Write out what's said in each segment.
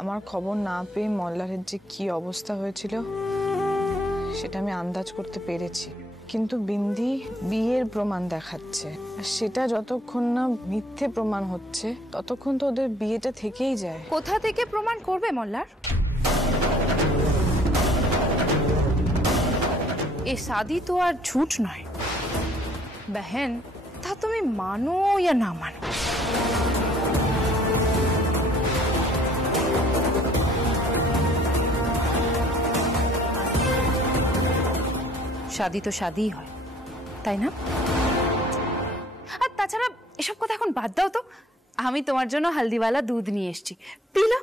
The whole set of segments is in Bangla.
আমার খবর না পেয়ে মল্লারের যে কি অবস্থা হয়েছিল সেটা আমি আন্দাজ করতে পেরেছি, কিন্তু বিন্দি বিয়ের প্রমাণ দেখাচ্ছে, আর সেটা যতক্ষণ না মিথ্যে প্রমাণ হচ্ছে ততক্ষণ তো ওদের বিয়েটা থেকেই যায়। কোথা থেকে প্রমাণ করবে মল্লার? এই शादी तो আর झूठ নয় बहन, তা তুমি মানো या না মানো। शादी तो शादी হয়, তাই না? আর তাছাড়া এসব কথা এখন বাদ দাও তো, আমি তোমার জন্য হলদিওয়ালা দুধ নিয়ে এসেছি, পিলো।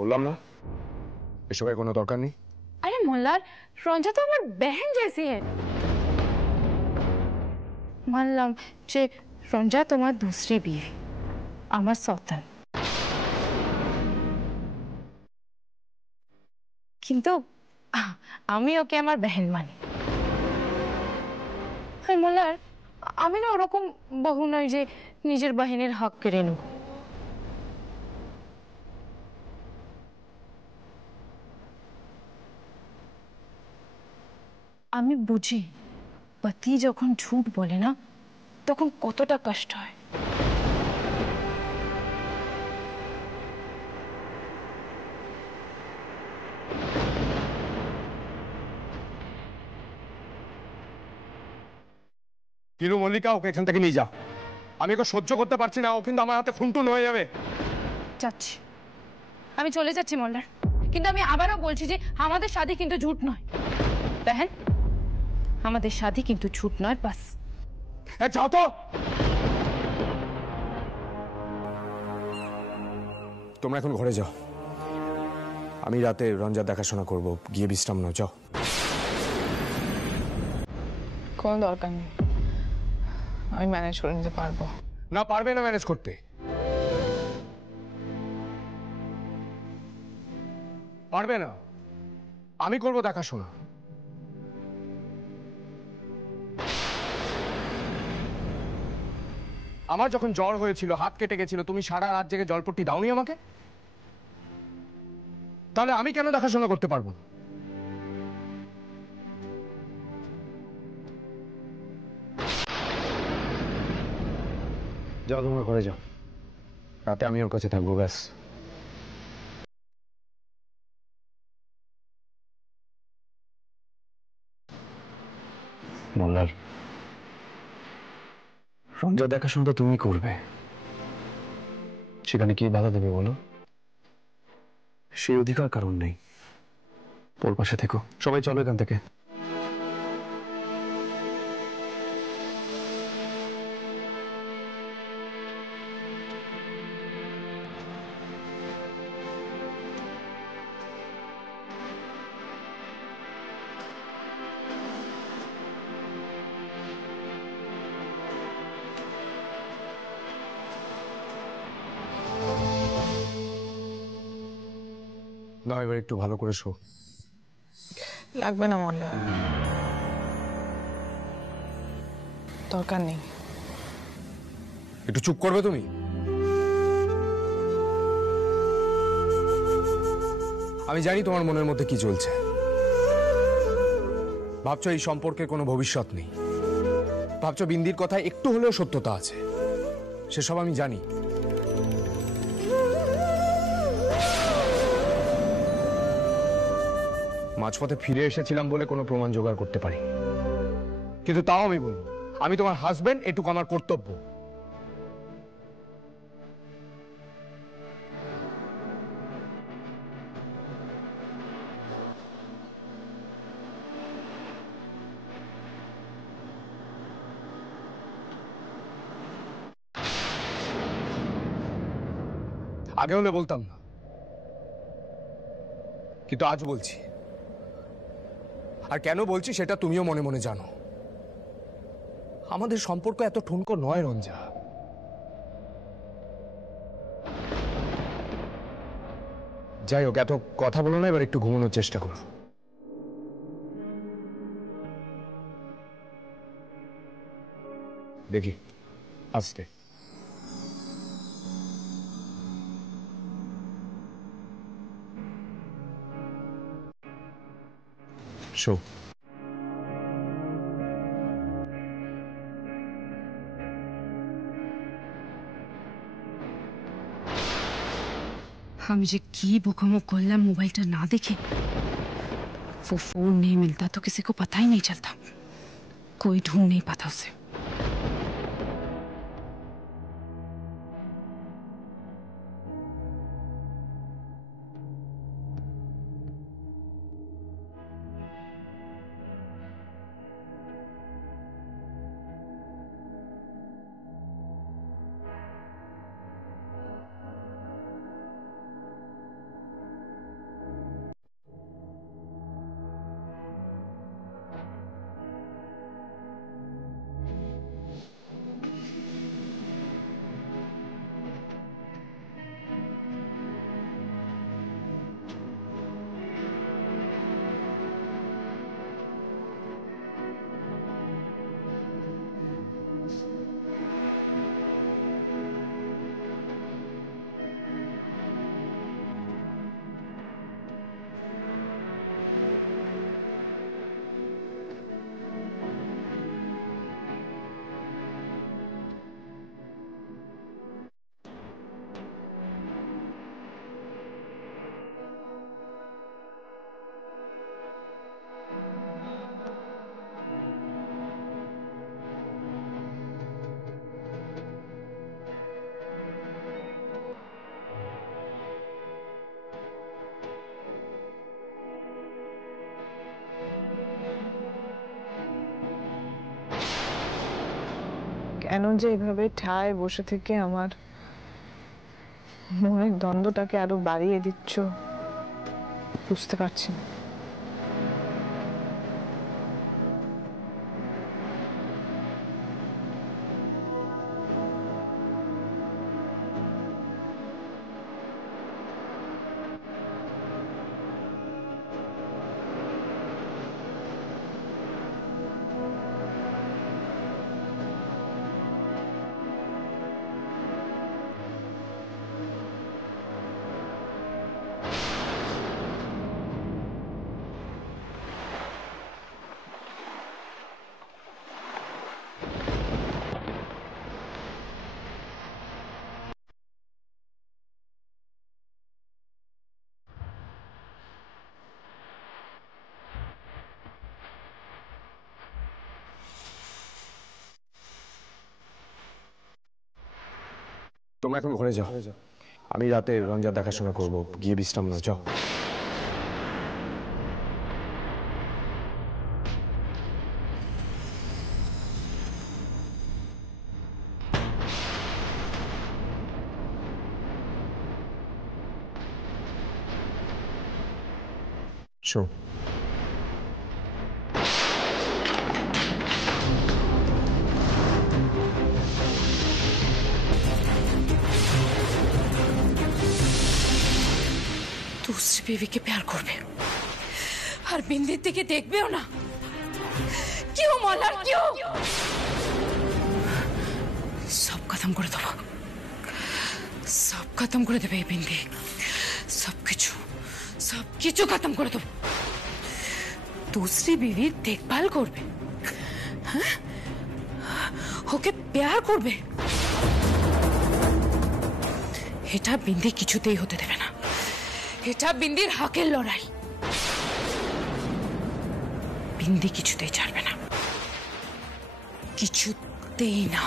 বললাম না এসবের কোনো দরকার নেই। अरे मुल्लार, रंजा तो हमारी बहन जैसी है। मानलाम যে রঞ্জা তোমার दूसरी बीवी, আমার সন্তান, কিন্তু আমি ওকে আমার बहन মানি। আর মুল্লার, আমি না ওরকম বহু নই যে নিজের বহিনের হক কেড়ে নেব। আমি বুঝি पति যখন झूठ বলে না তখন কতটা কষ্ট হয়। কিরু মল্লিকা, ওকে এখান থেকে নিয়ে যা। আমি ওকে সহ্য করতে পারছি না, ও কিন্তু আমার হাতে ফুনটুন হয়ে যাবে। যাচ্ছি, আমি চলে যাচ্ছি মল্লার, কিন্তু আমি আবারও বলছি যে আমাদের শাদী কিন্তু ঝুট নয় बहन, আমাদের শাদী কিন্তু ঝুট নয়, বাস। যাও তো। তোমরা এখন ঘরে যাও, আমি রাতে রঞ্জা দেখাশোনা করব, গিয়ে বিশ্রাম নাও, যাও। কোনো দরকার নেই, আমি ম্যানেজ করে নিতে পারবো। না পারবে না ম্যানেজ করতে? পারবে না? আমি করব দেখাশোনা। আমার যখন জ্বর হয়েছিল, হাত কেটে গেছিল, তুমি সারা রাত জেগে জলপট্টি দাওনি আমাকে, তাহলে আমি কেন দেখাশোনা করতে পারবো না? যাও তোমরা ঘরে যাও, রাতে আমি ওর কাছে থাকবো, ব্যাস। মোল্লার, রঞ্জা দেখাশোনা তো তুমি করবে, সেখানে কি বাধা দেবে বলো? সেই অধিকার কারণ নেই। ওর পাশে থেকো, সবাই চলো এখান থেকে। না, এবার একটু ভালো করে শো। লাগবে না মল্লা, দরকার নেই। একটু চুপ করবে তুমি? আমি জানি তোমার মনের মধ্যে কি চলছে। ভাবছো এই সম্পর্কের কোনো ভবিষ্যৎ নেই, ভাবছো বিন্দির কথায় একটু হলেও সত্যতা আছে, সেসব আমি জানি। মাঝপথে ফিরে এসেছিলাম বলে কোনো প্রমাণ জোগাড় করতে পারি, কিন্তু তাও আমি বলবো, আমি তোমার হাজবেন্ড, এটুকু আমার কর্তব্য। আগে হলে বলতাম না, কিন্তু আজ বলছি। আর কেন বলছি সেটা তুমিও মনে মনে জানো। আমাদের সম্পর্ক এত ঠুনকো নয় রঞ্জা। যাই হোক, এত কথা বলো না, এবার একটু ঘুমানোর চেষ্টা করো। দেখি আস্তে। শো। हम जो की बोकामो करला मोबाइल ना देखे, वो फोन नहीं मिलता तो किसी को पता ही नहीं चलता, कोई ढूंढ नहीं पाता उसे। কেন যে এভাবে ঠায় বসে থেকে আমার মনের দ্বন্দ্বটাকে আরো বাড়িয়ে দিচ্ছ বুঝতে পারছি না। তোমরা এখন ঘরে যাও, আমি রাতে রঞ্জার দেখাশোনা করবো, গিয়ে বিশ্রাম নাও, যাও। শো। दूसरी बीवी के प्यार करबे और बिंदिर दिके देखबेও না। क्यों मलार क्यों? सब खत्म कर देबो, सब खत्म कर देबे बिंदी, सब किछु खत्म कर देबो। दूसरी बीवी देखभाल करबे, हाँ? ओके प्यार करबे, এটা বিন্দি কিছুতেই হতে দেবে না। এটা বিন্দির হকের লড়াই, বিন্দি কিছুতেই ছাড়বে না, কিছুতেই না।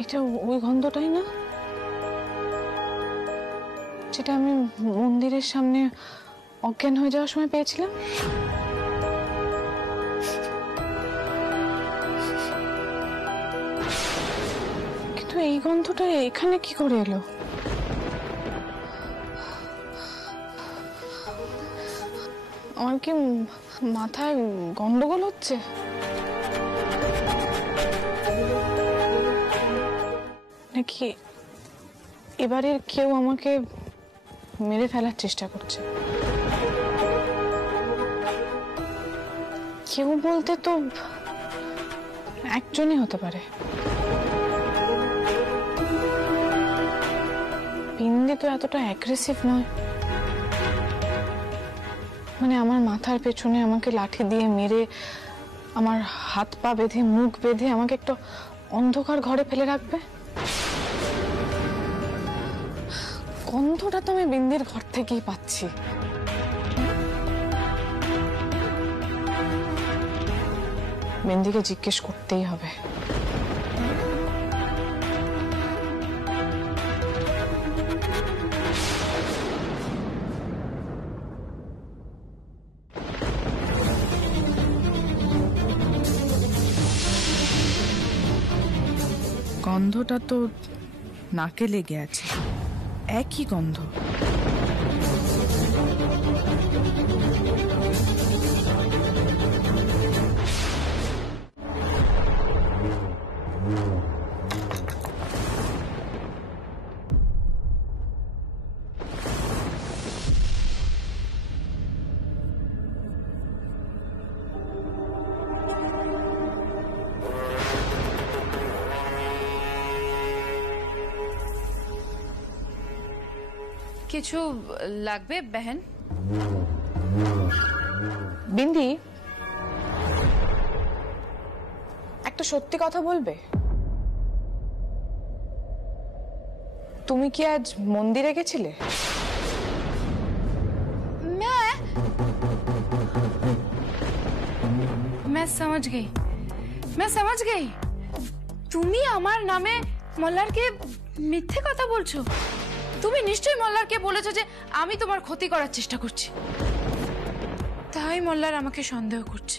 এটা ওই গন্ধটাই না, যেটা আমি মন্দিরের সামনে অজ্ঞান হয়ে যাওয়ার সময় পেয়েছিলাম। কিন্তু এই গন্ধটা এখানে কি করে এলো? আমার কি মাথায় গন্ডগোল হচ্ছে? নাকি এবারে কেউ আমাকে মেরে ফেলার চেষ্টা করছে? কেউ বলতে তো একজনই হতে পারে। বিন্দি তো এতটা অ্যাগ্রেসিভ নয়। মানে আমার মাথার পেছনে আমাকে লাঠি দিয়ে মেরে, আমার হাত পা বেঁধে, মুখ বেঁধে আমাকে একটা অন্ধকার ঘরে ফেলে রাখবে। গন্ধটা তো আমি বিন্দির ঘর থেকেই পাচ্ছি। বিন্দিকে জিজ্ঞেস করতেই হবে। গন্ধটা তো নাকে লেগে আছে, একই গন্ধ। কিছু লাগবে বেহেন? বিন্দি, একটা সত্যি কথা বলবে? তুমি কি আজ মন্দিরে গেছিলে? मैं समझ गई তুমি আমার নামে মল্লারকে মিথ্যে কথা বলছো। তুমি নিশ্চয়ই মল্লারকে বলেছো যে আমি তোমার ক্ষতি করার চেষ্টা করছি, তাই মল্লার আমাকে সন্দেহ করছে।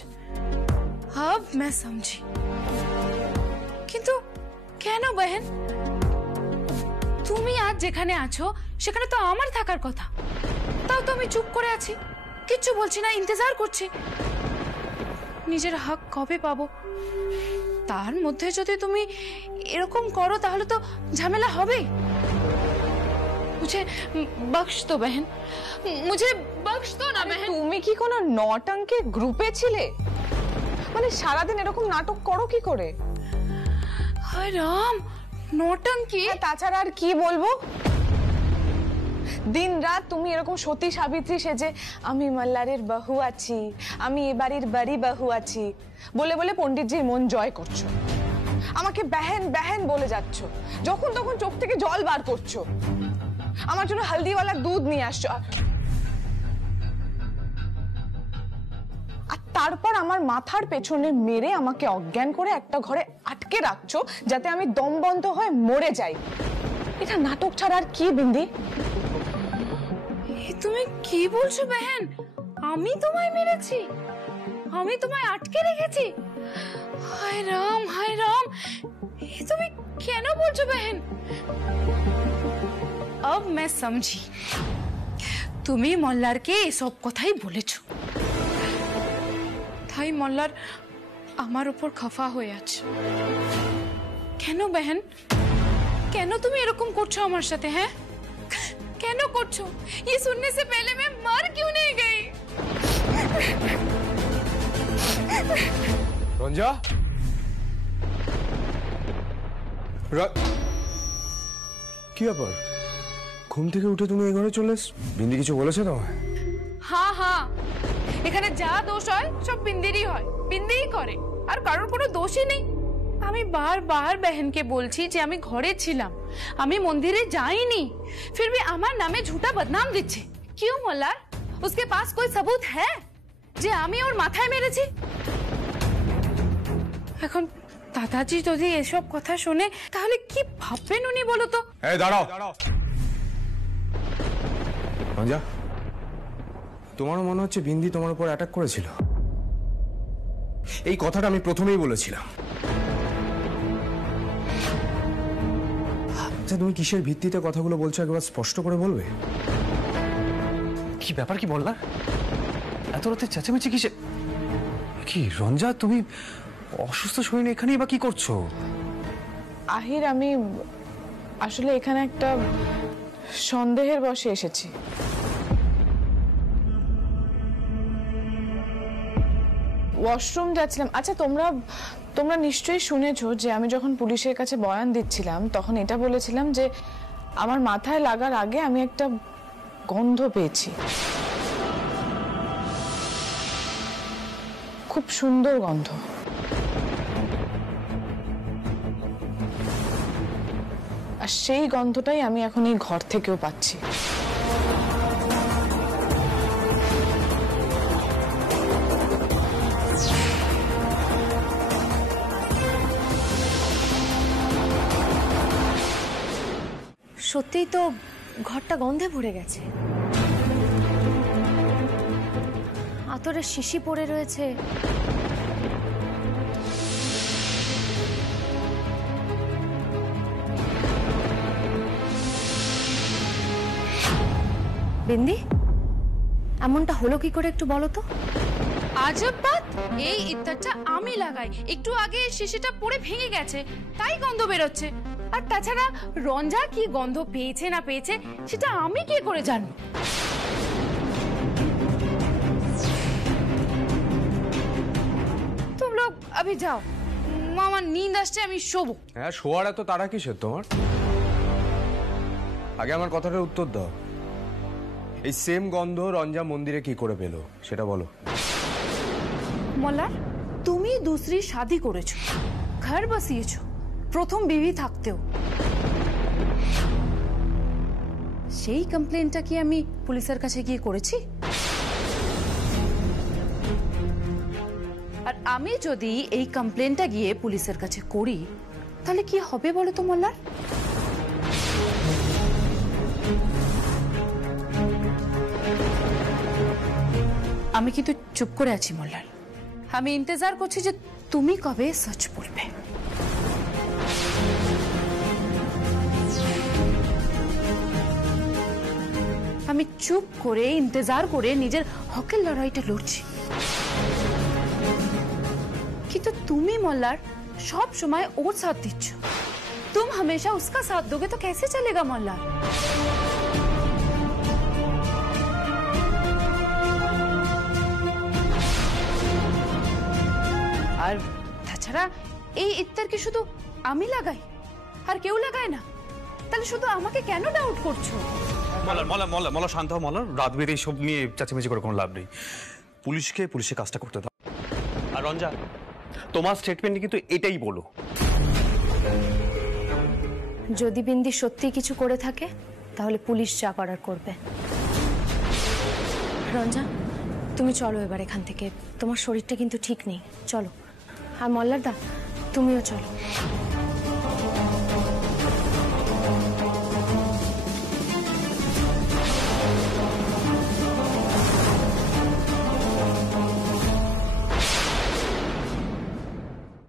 अब मैं समझी। কিন্তু কেন বেহেন? তুমি আজ যেখানে আছো সেখানে তো আমার থাকার কথা, তাও তো আমি চুপ করে আছি, কিচ্ছু বলছি না, ইন্তজার করছি। নিজের হক কবে পাবো? তার মধ্যে যদি তুমি এরকম করো তাহলে তো ঝামেলা হবেই। मुझे बख्श दो बहन, मुझे बख्श दो ना बहन। তুমি কি কোনো নটঙ্কের গ্রুপে ছিলে? মানে সারাদিন এরকম নাটক করো কি করে? হায় রাম, নটঙ্কি? তাছাড়া আর কি বলবো? দিন রাত তুমি এরকম সতী সাবিত্রী সেজে আমি মল্লারের বহু আছি, আমি এ বাড়ির বাড়ি বহু আছি বলে বলে পণ্ডিতজির মন জয় করছো। আমাকে বেহেন বেহেন বলে যাচ্ছ, যখন তখন চোখ থেকে জল বার করছো। আমার জন্য হলদিওয়ালা দুধ নিয়ে আসছো, আর তারপর আমার মাথার পেছনে মেরে আমাকে অজ্ঞান করে একটা ঘরে আটকে রাখছো যাতে আমি দম বন্ধ হয়ে মরে যাই। এটা নাটক ছাড়া আর কি বিন্দি? তুমি কি বলছো বেহেন? আমি তোমায় মেরেছি? আমি তোমায় আটকে রেখেছি? হায় রাম, হায় রাম, তুমি কেন বলছো বেহেন? अब मैं समझी, তুমি মল্লারকে এসব কথাই বলেছো, তাই মল্লার আমার উপর খফা হয়ে আছে। কেন বেহেন? কেন তুমি এরকম করছো আমার সাথে? হ্যাঁ, কেন করছো? ये सुनने से पहले मैं मर क्यों नहीं गई? রঞ্জা, কি ব্যাপার? ঘুম থেকে উঠে তুমি এই ঘরে চলে এসছো? বিন্দি কিছু বলেছে তোমায়? হ্যাঁ হ্যাঁ, এখানে যা দোষ হয় সব বিন্দিরই হয়, বিন্দিই করে, আর কারোর কোনো দোষই নেই। আমি বারবার बहनকে বলছি যে আমি ঘরে ছিলাম, আমি মন্দিরে যাইনি, फिर भी আমার নামে ঝুটা বদনাম দিচ্ছে। क्यों मल्लार? उसके पास कोई सबूत है যে আমি ওর মাথায় মেরেছি? এখন দাদাজি যদি এসব কথা শোনে তাহলে কি ভাববেন উনি বলো তো? এই দাঁড়াও। রঞ্জা, তোমারও মনে হচ্ছে বিন্দি তোমার উপর অ্যাটাক করেছিল? এই কথাটা আমি প্রথমেই বলেছিলাম। আচ্ছা, তুমি কিসের ভিত্তিতে কথাগুলো বলছো একবার স্পষ্ট করে বলবে? কি ব্যাপার, কি বললা? এত রাতে চেঁচামেচি কিসে? কি রঞ্জা, তুমি অসুস্থ শরীরে এখানেই বা কি করছো? আহির, আমি আসলে এখানে একটা সন্দেহের বশে এসেছি। ওয়াশরুম যাচ্ছিলাম। আচ্ছা, তোমরা নিশ্চয়ই শুনেছো যে আমি যখন পুলিশের কাছে বয়ান দিচ্ছিলাম তখন এটা বলেছিলাম যে আমার মাথায় লাগার আগে আমি একটা গন্ধ পেয়েছি, খুব সুন্দর গন্ধ। আর সেই গন্ধটাই আমি এখন এই ঘর থেকেও পাচ্ছি। সত্যিই তো ঘরটা গন্ধে ভরে গেছে। আতরের শিশি পড়ে রয়েছে। বিন্দি, এমনটা হলো কি করে একটু বলো তো? আজব বাত, এই ইত্তারটা আমি লাগাই, একটু আগে শিশিটা পড়ে ভেঙে গেছে তাই গন্ধ বেরোচ্ছে। আর তাছাড়া রঞ্জা কি গন্ধ পেয়েছে না পেয়েছে সেটা আমি কি করে জানবো? তুম লোগ अभी যাও, আমার নীন্দ আসছে, আমি শোবো। হ্যাঁ, শোয়ার এত তাড়া কিসের তোমার? আগে আমার কথাটার উত্তর দাও। এই সেম গন্ধ রঞ্জা মন্দিরে কি করে পেলো সেটা বলো। মল্লার, তুমি দুসরি শাদি করেছো, ঘর বসিয়েছো, প্রথম বিবি থাকতেও সেই কমপ্লেনটা কি আমি পুলিশের কাছে গিয়ে করেছি? আর আমি যদি এই কমপ্লেনটা গিয়ে পুলিশের কাছে করি তাহলে কি হবে বলো তো মল্লার? আমি কিন্তু চুপ করে আছি মল্লার, আমি ইন্তজার করছি যে তুমি কবে সচ বলবে। আমি চুপ করে ইন্তজার করে নিজের হকের লড়াইটা লড়ছি, কিন্তু তুমি মল্লার সব সময় ওর সাথ দিচ্ছ। तुम हमेशा उसका साथ दोगे तो कैसे चलेगा मल्लार? আর তাছাড়া এই ইত্তার কি শুধু আমি লাগাই আর কেউ লাগায় না? তাহলে শুধু আমাকে কেন ডাউট করছো? মলার মলার মলার মলার শান্ত হও মলার, রাত বেরিয়ে সব নিয়ে চেঁচামেচি করে কোনো লাভ নেই। পুলিশের কাজটা করতে দাও। আর রঞ্জা, তোমার স্টেটমেন্টে কিন্তু এটাই বলো। যদি বিন্দি সত্যি কিছু করে থাকে তাহলে পুলিশ যা করার করবে। রঞ্জা, তুমি চলো এবার এখান থেকে, তোমার শরীরটা কিন্তু ঠিক নেই। চলো। আর মল্লারদা, তুমিও চলো।